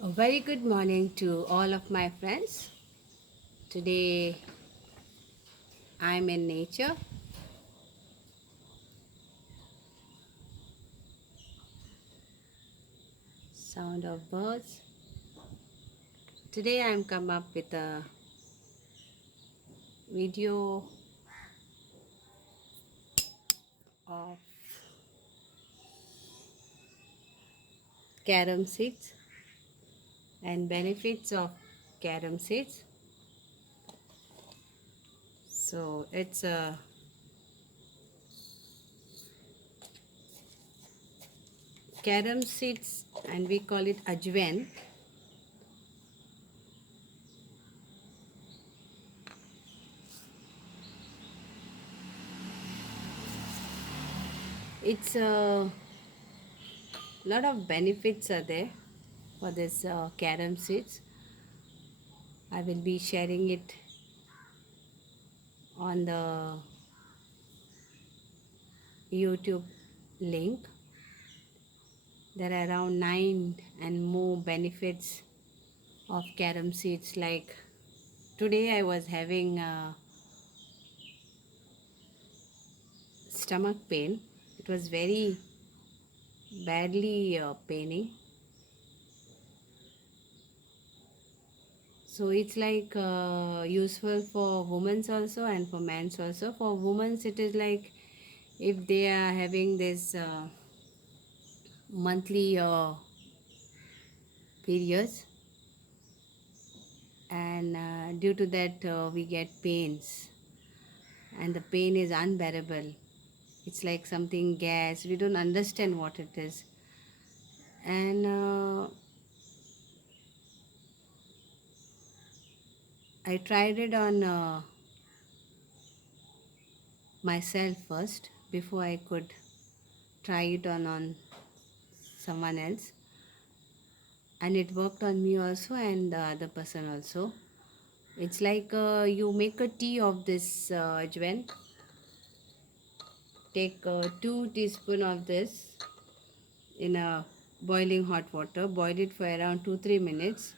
A very good morning to all of my friends. Today I'm in nature, sound of birds. Today I'm come up with a video of carom seeds and benefits of carom seeds. So it's a carom seeds and we call it Ajwain. It's a lot of benefits are there for this carom seeds. I will be sharing it on the YouTube link. There are around 9 and more benefits of carom seeds. Like today I was having stomach pain. It was very badly paining. So it's like useful for women also and for men also. For women it is like if they are having this monthly periods, and due to that we get pains and the pain is unbearable. It's like something gas, we don't understand what it is. And I tried it on myself first before I could try it on someone else, and it worked on me also and the other person also. It's like you make a tea of this Ajwain. Take 2 teaspoon of this in a boiling hot water, boil it for around 2-3 minutes,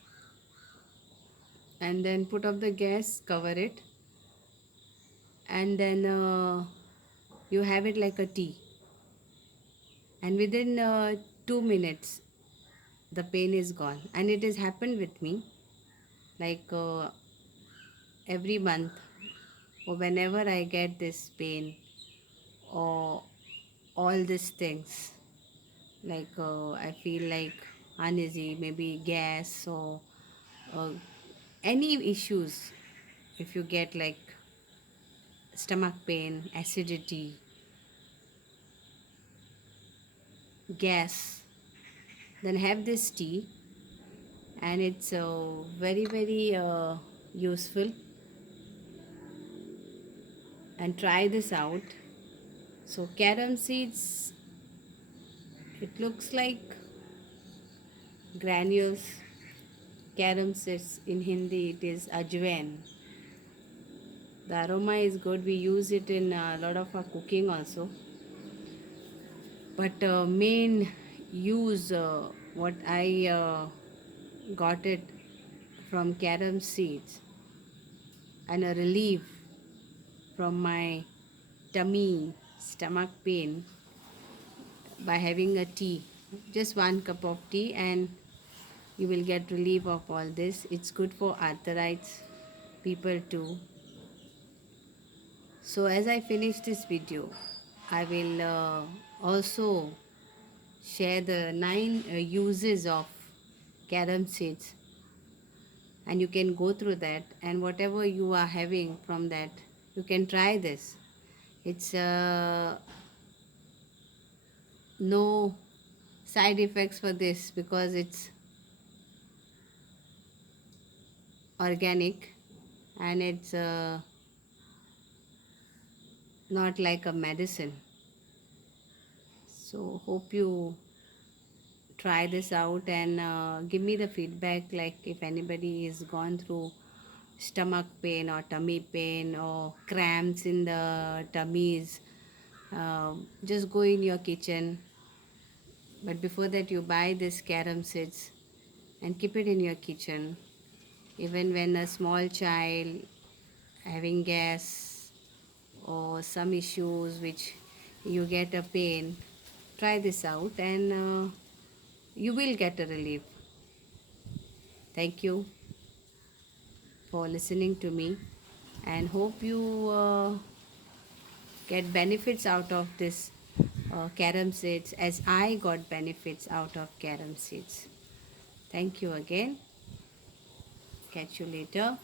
and then put off the gas, cover it, and then you have it like a tea, and within 2 minutes the pain is gone. And it has happened with me, like every month or whenever I get this pain or all these things, like I feel like uneasy, maybe gas or uh, any issues. If you get like stomach pain, acidity, gas, then have this tea, and it's very useful, and try this out. So carom seeds, it looks like granules. Carom seeds in Hindi it is Ajwain. The aroma is good, we use it in a lot of our cooking also, but main use what I got it from carom seeds, and a relief from my tummy, stomach pain, by having a tea, just 1 cup of tea, and you will get relief of all this. It's good for arthritis people too. So as I finish this video, I will also share the 9 uses of carom seeds, and you can go through that, and whatever you are having from that, you can try this. It's no side effects for this because it's organic, and it's not like a medicine. So hope you try this out, and give me the feedback, like if anybody is gone through stomach pain or tummy pain or cramps in the tummies. Just go in your kitchen, but before that you buy this carom seeds and keep it in your kitchen. Even when a small child having gas or some issues which you get a pain, try this out and you will get a relief. Thank you for listening to me and hope you get benefits out of this carom seeds as I got benefits out of carom seeds. Thank you again. Catch you later.